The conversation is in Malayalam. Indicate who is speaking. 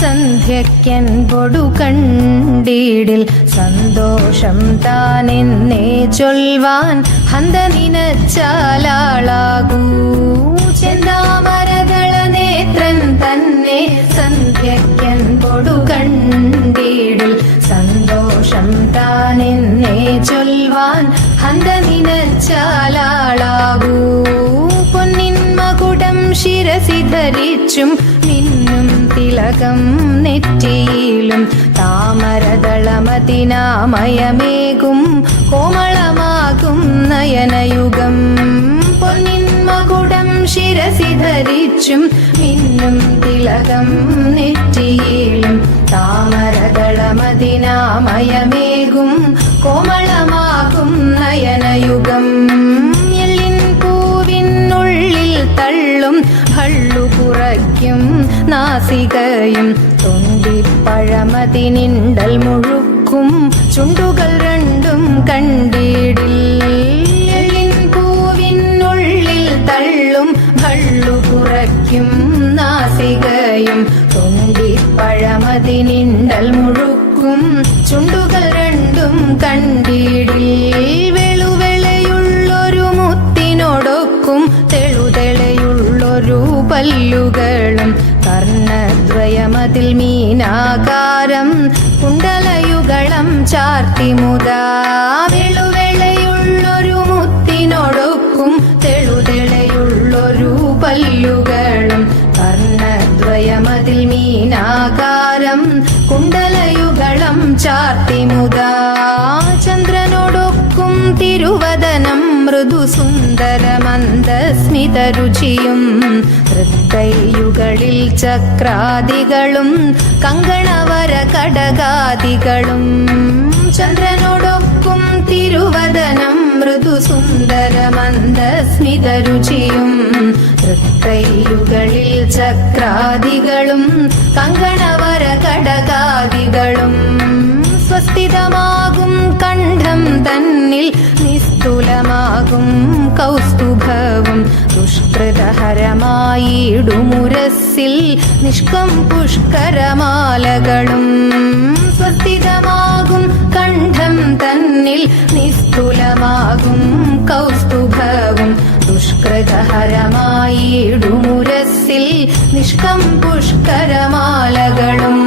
Speaker 1: സന്ധ്യയ്ക്കൻ പൊടു കണ്ടീടിൽ സന്തോഷം താനെന്നേ ചൊൽവാൻ ഹന്ത നിനച്ചാലാളാകൂ ചെന്താമരകള നേത്രൻ തന്നെ സന്ധ്യക്കൻ പൊടു കണ്ടീടിൽ സന്തോഷം താനെന്നേ ചൊൽവാൻ ഹന്ത നിനച്ചാലാളാകൂ പൊന്നിൻ മകുടം ശിരസി ധരിച്ചും മിന്നും തിലകം നെറ്റിയിലും താമരതളമതിനാമയമേകും കോമളമാകും നയനയുഗം. പൊന്നിൻ മകുടം ശിരസി ധരിച്ചും മിന്നും തിലകം നെറ്റിയിലും താമരതളമതിനാമയമേകും കോമളമാകും നയനയുഗം. തള്ളും ഭള്ളു കുറയ്ക്കും നാസികയും തൊണ്ടിപ്പഴമതിനിണ്ടൽ മുഴുക്കും ചുണ്ടുകൾ രണ്ടും കണ്ടിടിൽ എല്ലിൻ പൂവിനുള്ളിൽ തള്ളും ഭള്ളു കുറയ്ക്കും നാസികയും തൊണ്ടിപ്പഴമതിനിണ്ടൽ മുഴുക്കും ചുണ്ടുകൾ രണ്ടും കണ്ടിടിൽ പല്ലുകളും കർണദ്വയമതിൽ മീനാകാരം കുണ്ടലയുകളം ചാർത്തി മുതാ. മുത്തിനൊടുക്കും തെളുതിളയുള്ളൊരു പല്ലുകളും കർണദ്വയമതിൽ മീനാകാരം കുണ്ടലയുകളം ചാർത്തി മുതാ. ചന്ദ്രനോടൊക്കും തിരുവദനം മൃദു സുന്ദരമന്ദസ്മിതരുചിയും തൃക്കൈയുകളിൽ ചക്രാദികളും കങ്കണവര കടകാദികളും ചന്ദ്രനോടൊപ്പം തിരുവദനം മൃദു സുന്ദരമന്ദസ്മിതരുചിയും തൃക്കൈയുകളിൽ ചക്രാദികളും കങ്കണവര കടകാദികളും സ്വസ്ഥിതമാകും കണ്ഠം തന്നിൽ നിസ്തുലമാകും കൗസ്തുഭവും. ദുഷ്കൃതഹരമായിടുമുരസിൽ നിഷ്കം പുഷ്കരമാലകളും. സ്വസ്ഥിതമാകും കണ്ഠം തന്നിൽ നിസ്തുലമാകും കൗസ്തുഭവും. ദുഷ്കൃതഹരമായിടുമുരസിൽ നിഷ്കം പുഷ്കരമാലകളും.